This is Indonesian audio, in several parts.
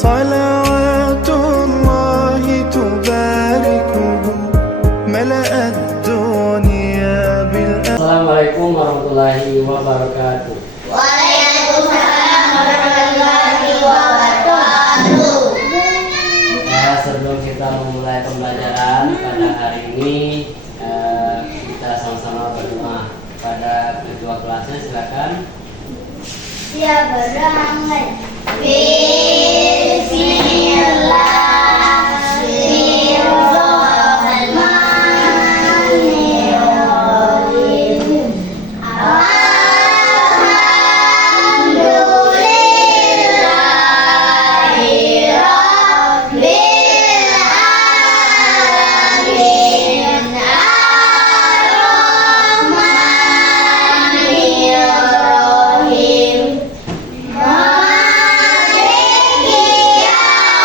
صلوات الله تباركه ملأ الدنيا بالأمن. Assalamualaikum warahmatullahi wabarakatuh. Waalaikumsalam warahmatullahi wabarakatuh. Sebelum kita memulai pembelajaran pada hari ini, kita sama-sama berdoa. Pada kedua kelasnya silakan. Siap berangkat. Bismillahirrahmanirrahim. Alhamdulillahi rabbil alamin. Ar-Rahmanirrahim. Maliki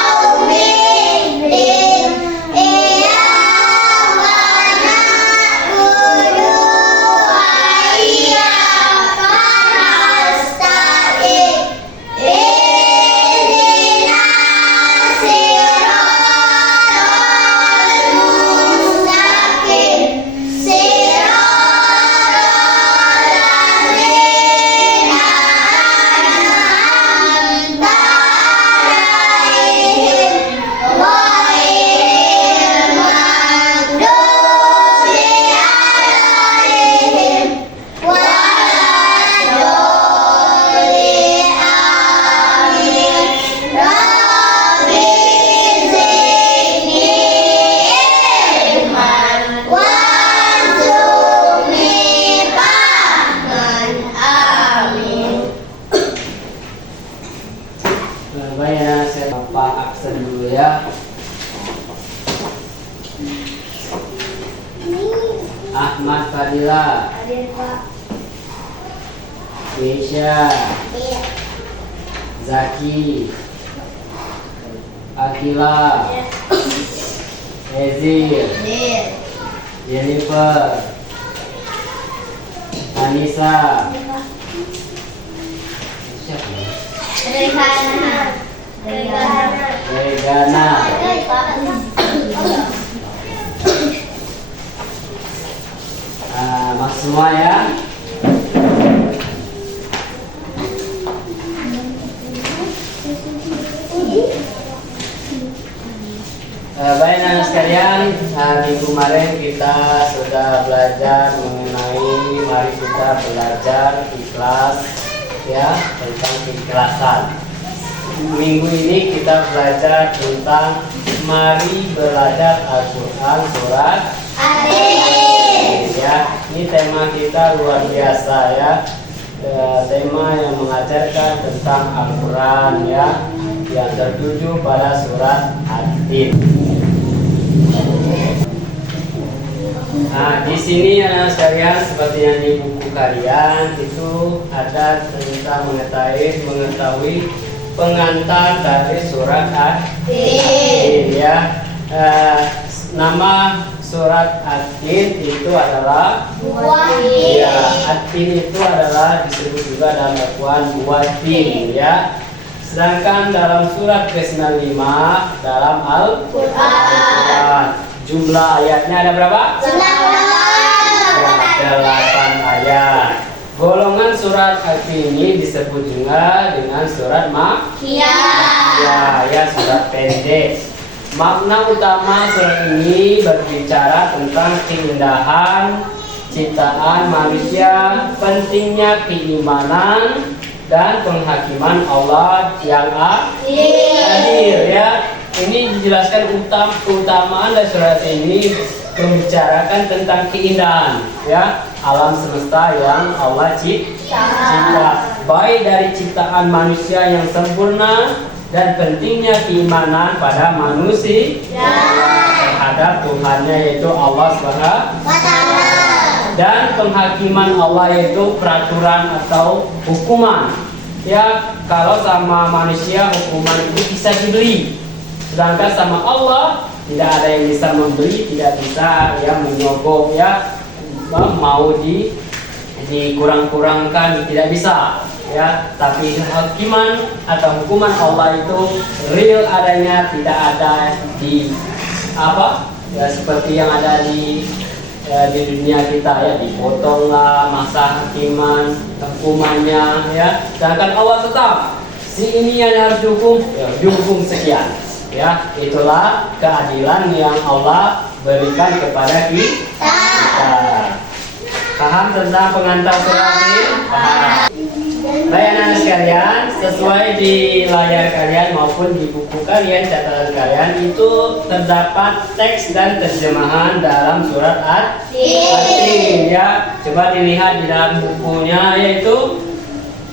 yaumiddin. Iyyaka na'budu wa iyyaka nasta'in. Ihdinas siratal mustaqim. Siratal ladzina an'amta 'alaihim ghairil maghdubi 'alaihim waladdallin. Amin. Rabbi zidni ilman warzuqni fahman. Amin. Baiklah, saya Pak absen dulu ya. Ahmad Fadila, Hadir Pak. Keisha, Iya. Zaki, Akila, Ezir, Hadir. Jennifer, Anissa. Siapa ya? Rehana. Rehana. Regana. Mas semua ya. Baik anak sekalian, minggu kemarin kita sudah belajar mengenai mari kita belajar ikhlas ya, tentang keikhlasan. Minggu ini kita belajar tentang mari belajar Al-Quran surat ya. Ini tema kita luar biasa ya, tema yang mengajarkan tentang Al-Quran ya, yang tertuju pada surat Ad-Din. Nah, di sini anak sekalian, seperti yang di buku kalian itu ada tentang mengetahui pengantar dari surat Ad-Din ya. Nama surat Ad-Din itu adalah ya, Ad-Din itu adalah disebut juga dalam Al-Quran Buatin ya. Sedangkan dalam surat ke-95 dalam Al-Quran jumlah ayatnya ada berapa? 8 ayat. Golongan surat Al-Din ini disebut juga dengan surat Makkiyah ya, surat pendek. Makna utama surat ini berbicara tentang keindahan ciptaan manusia, pentingnya keimanan dan penghakiman Allah yang adil ya. Ini dijelaskan keutamaan dari surat ini membicarakan tentang keindahan ya, alam semesta yang Allah cipta, baik dari ciptaan manusia yang sempurna dan pentingnya keimanan pada manusia terhadap Tuhannya yaitu Allah SWT, dan penghakiman Allah yaitu peraturan atau hukuman ya. Kalau sama manusia hukuman itu bisa dibeli, sedangkan sama Allah tidak ada yang bisa membeli, tidak bisa ya menyogok ya, mau dikurang-kurangkan tidak bisa ya, tapi hakiman atau hukuman Allah itu real adanya, tidak ada di apa ya, seperti yang ada di dunia kita ya, dipotong lah masa hakiman hukumannya ya. Sedangkan Allah tetap si ini yang harus dihukum ya, dihukum sekian ya. Itulah keadilan yang Allah berikan kepada kita. Paham tentang pengantar surat ini? Paham. Baik anak-anak sekalian, sesuai di layar kalian maupun di buku kalian, catatan kalian itu terdapat teks dan terjemahan dalam surat At-Tin ya. Coba dilihat di dalam bukunya, yaitu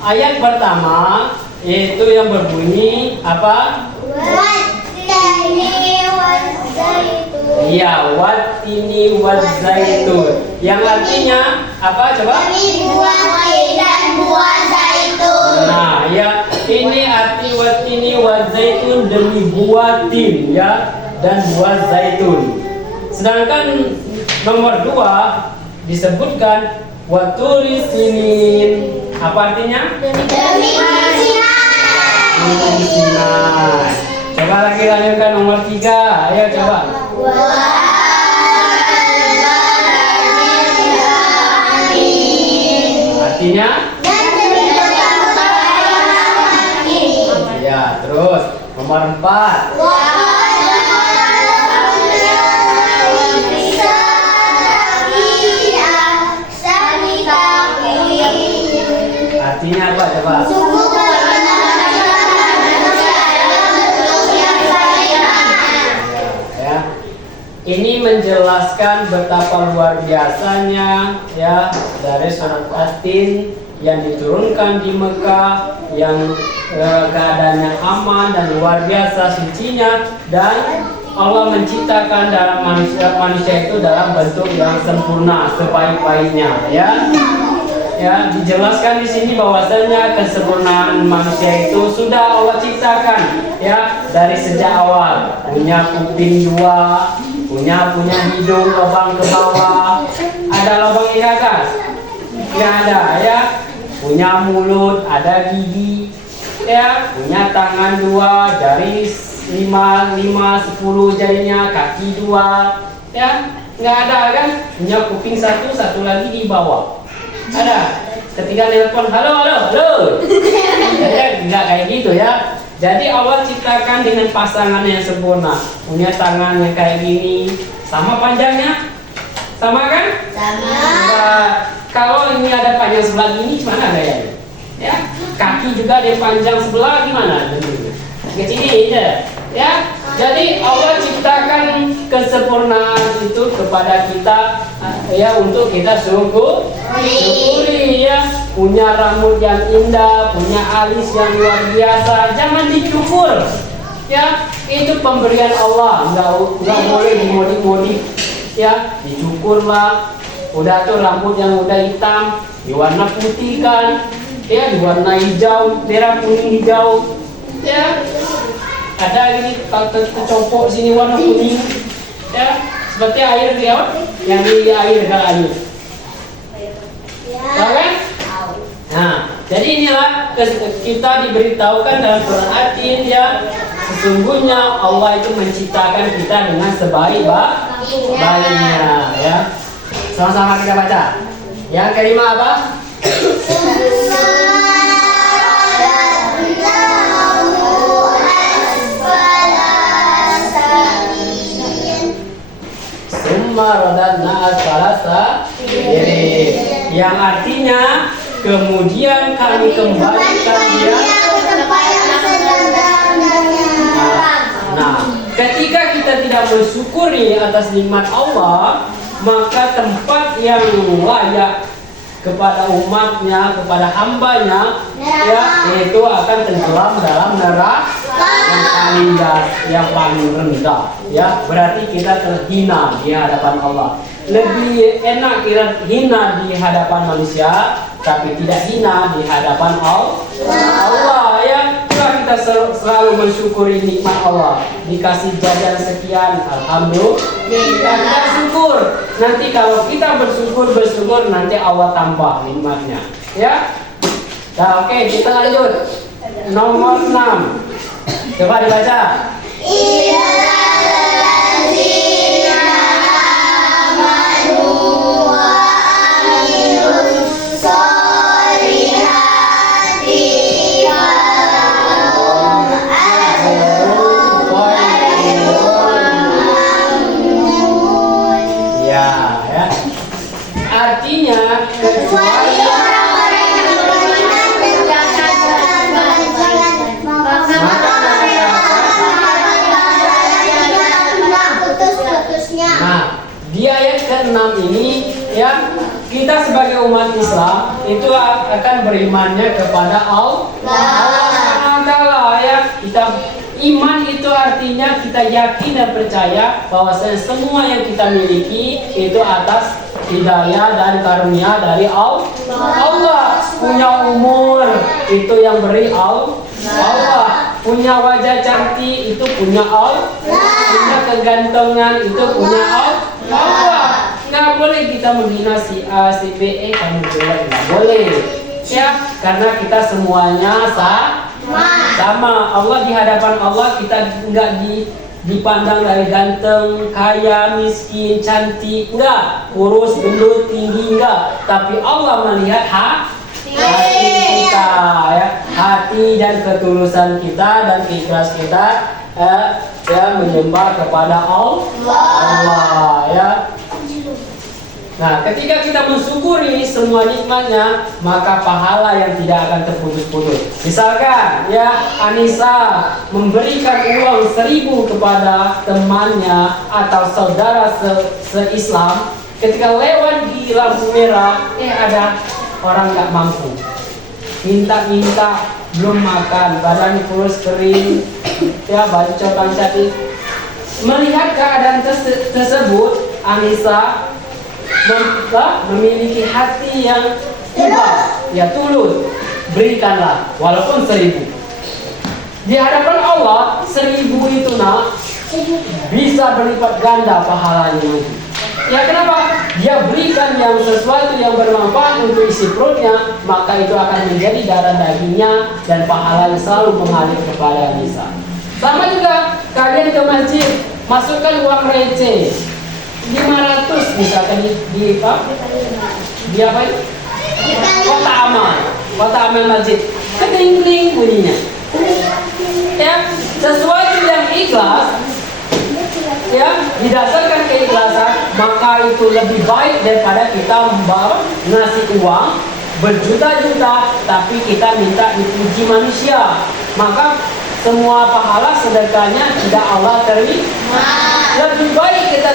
ayat pertama, yaitu yang berbunyi apa? Iya, wattini wazzaitun. Yang artinya apa coba? Demi buah dan buah zaitun. Nah, ya, ini arti wattini wazzaitun, demi buah tin ya dan buah zaitun. Sedangkan nomor 2 disebutkan waturi sinin. Apa artinya? Demi Sinai. Coba lagi lanjutkan nomor 3. Ayo coba. Artinya? Ya, terus nomor 4. Artinya apa coba? Ini menjelaskan betapa luar biasanya ya dari surat At-Tin yang diturunkan di Mekah, yang keadaannya aman dan luar biasa sucinya, dan Allah menciptakan dalam manusia itu dalam bentuk yang sempurna sebaik-baiknya ya. Ya, dijelaskan di sini bahwasanya kesempurnaan manusia itu sudah Allah ciptakan ya dari sejak awal. Punya kuping 2, punya hidung lubang ke bawah, ada lubang di atas, nggak ada ya. Punya mulut, ada gigi ya, punya tangan 2, jari 5, 10 jarinya, kaki 2 ya, nggak ada kan. Punya kuping 1 lagi di bawah. Ada. Ketika nelpon halo nggak kayak gitu ya. Jadi Allah ciptakan dengan pasangan yang sempurna. Punya tangan yang kayak gini, sama panjangnya, sama kan? Sama. Nah, kalau ini ada panjang sebelah gini, gimana gayanya? Ya, kaki juga ada panjang sebelah, gimana? Kecil aja, ya. Jadi Allah ciptakan kesempurnaan itu kepada kita ya, untuk kita syukuri ya. Punya rambut yang indah, punya alis yang luar biasa, jangan dicukur ya. Itu pemberian Allah, nggak boleh dimodif ya. Dicukurlah, udah tuh rambut yang udah hitam diwarna putih kan ya, diwarna hijau, merah kuning hijau ya. Ada ini tercopok sini warna kuning ya, seperti air dia yang di air kan. Tahu kan? Nah, jadi inilah kita diberitahukan dalam surat At-Tin ya, sesungguhnya Allah itu menciptakan kita dengan sebaik-baiknya ya. Sama-sama kita baca. Yang kelima apa? Yang artinya kemudian kami kembalikan dia ke tempat yang sebenarnya. Nah, ketika kita tidak bersyukuri atas nikmat Allah, maka tempat yang layak kepada umatnya, kepada hambanya ya, itu akan tenggelam dalam neraka yang paling rendah ya. Berarti kita terhina di hadapan Allah. Lebih enak kita hina di hadapan manusia, tapi tidak hina di hadapan Allah ya. Kita selalu mensyukuri nikmat Allah. Dikasih jajan sekian, alhamdulillah kita syukur. Nanti kalau kita bersyukur nanti Allah tambah nikmatnya ya. Nah, oke, kita lanjut. Nomor 6. Coba dibaca. Ya, ya. Artinya kecuali orang-orang yang beriman dan jangan putus-putusnya. Nah, di ayat ke-6 ini ya, kita sebagai umat Islam itu akan berimannya kepada Allah SWT ya. Kita iman itu artinya kita yakin dan percaya bahwa semua yang kita miliki itu atas hidayah dan karunia dari Allah. Punya umur itu yang beri Allah. Punya wajah cantik itu punya Allah. Punya kegantengan itu punya Allah. Nggak boleh kita menghina si A, si B, kamu jelek, nggak boleh. Ya, karena kita semuanya sama. Allah, di hadapan Allah kita nggak dipandang dari ganteng, kaya, miskin, cantik, enggak, kurus, gendut, tinggi, enggak. Tapi Allah melihat hati kita, ya, hati dan ketulusan kita dan ikhlas kita, ya, menyembah kepada Allah, ya. Nah, ketika kita mensyukuri semua nikmatnya, maka pahala yang tidak akan terputus-putus. Misalkan, ya, Anissa memberikan uang 1.000 kepada temannya atau saudara se-Islam. Ketika lewat di lampu merah, ada orang nggak mampu, minta-minta, belum makan, badannya kurus kering, ya, baju copang cantik. Melihat keadaan tersebut, Anissa memiliki hati yang tulus, berikanlah walaupun 1.000. Di hadapan Allah 1.000 itu bisa berlipat ganda pahalanya. Ya, kenapa? Dia berikan yang sesuatu yang bermanfaat untuk isi perutnya, maka itu akan menjadi darah dagingnya dan pahalanya selalu mengalir kepada Nisa. Sama juga kalian ke masjid, masukkan uang receh 500 misalkan di apa ini? Kota amal masjid, keting-ting bunyinya. Ya, sesuatu yang ikhlas, ya, didasarkan keikhlasan, maka itu lebih baik daripada kita membawa ngasih uang berjuta-juta tapi kita minta dipuji manusia. Maka semua pahala sedekahnya tidak Allah terima. Lebih baik kita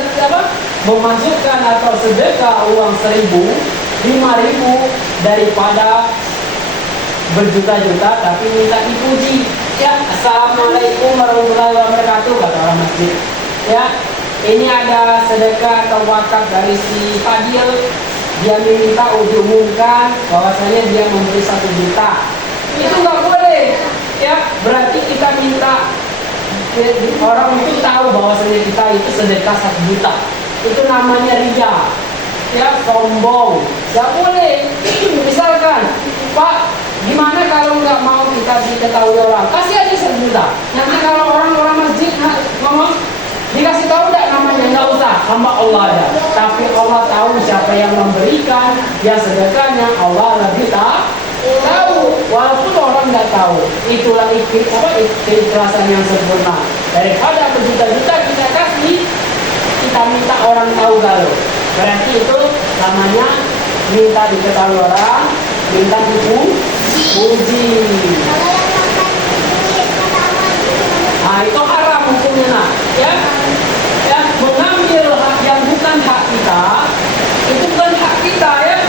memasukkan atau sedekah uang 1.000, 5.000 daripada berjuta-juta tapi minta dipuji. Ya, assalamualaikum warahmatullahi wabarakatuh, kata orang masjid. Ya, ini ada sedekah atau wakaf dari si Fadil. Dia meminta diumumkan bahwasanya dia memberi 1 juta. Itu nggak boleh. Ya, berarti kita minta orang itu tahu bahwasanya kita itu sedekah 1 juta. Itu namanya riya, ya, sombong. Gak boleh. Misalkan, Pak, gimana kalau nggak mau kita diketahui orang, kasih aja 1 juta. Nanti kalau orang-orang masjid ngomong, dikasih tahu nggak namanya, nggak usah, hamba Allah ada. Tapi Allah tahu siapa yang memberikan, yang sedekahnya Allah lebih tahu, walaupun orang nggak tahu. Itulah keikhlasan yang sempurna. Daripada berjuta-juta kita kasih, kita minta orang tahu galau. Berarti itu namanya minta diketahui orang, minta dipuji. Nah, itu haram hukumnya, ya. Ya, mengambil hak yang bukan hak kita, itu bukan hak kita, ya.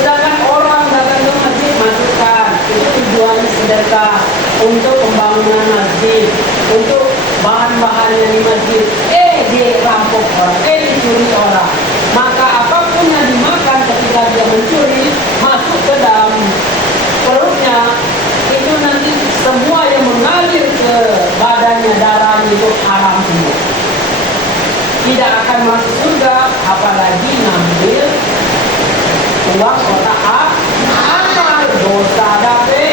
Sedangkan orang datang ke masjid, masukkan. Itu tujuannya sedekah untuk pembangunan masjid, untuk bahan-bahannya di masjid. Dirampok orang, dicuri orang. Maka apapun yang dimakan ketika dia mencuri masuk ke dalam perutnya, itu nanti semua yang mengalir ke badannya, darahnya itu haram semua. Tidak akan masuk surga, apalagi ngambil uang kotak amal, dosa dapat.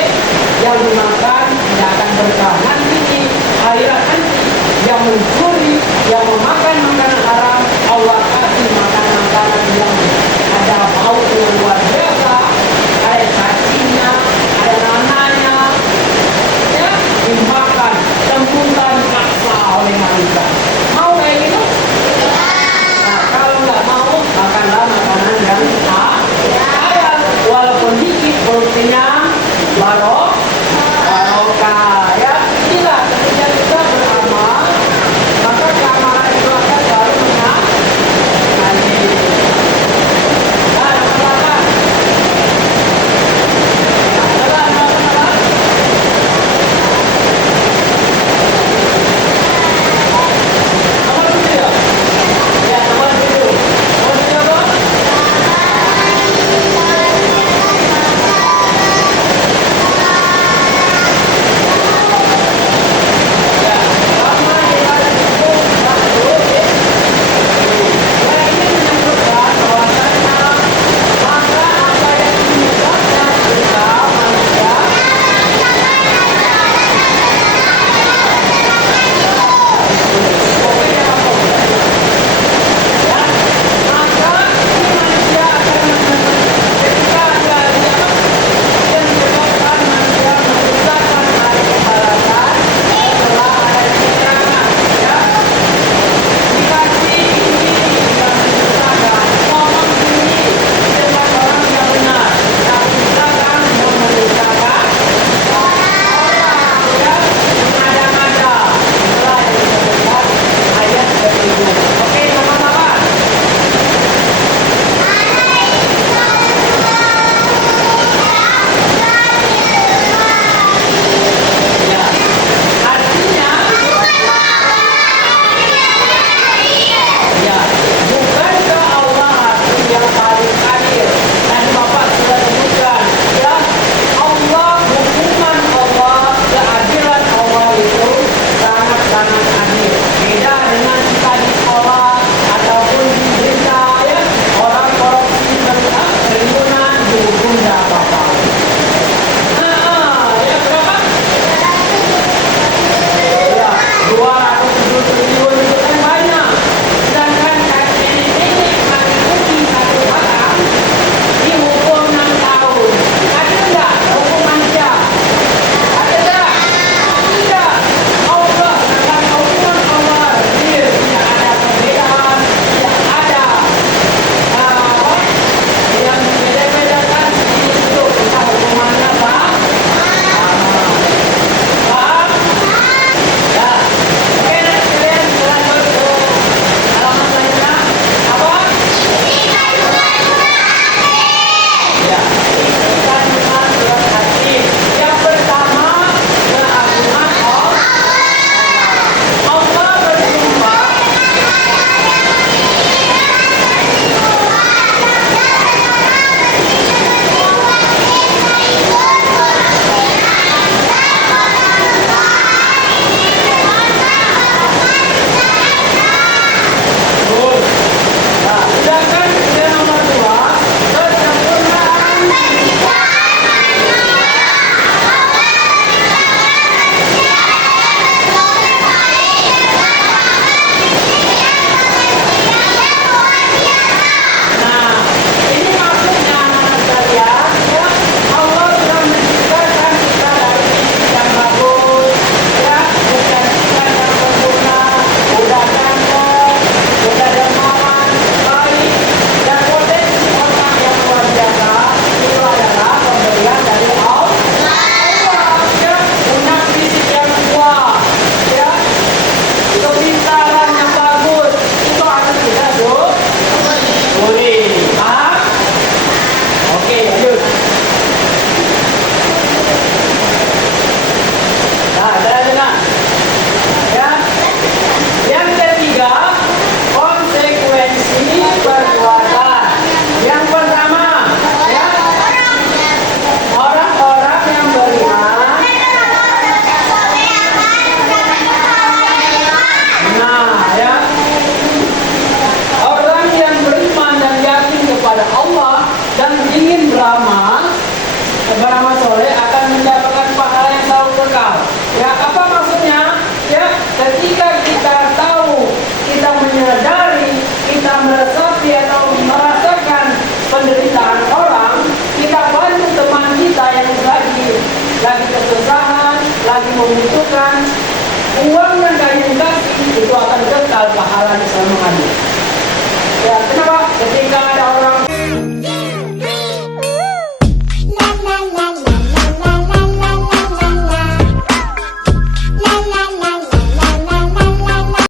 yang memakan makanan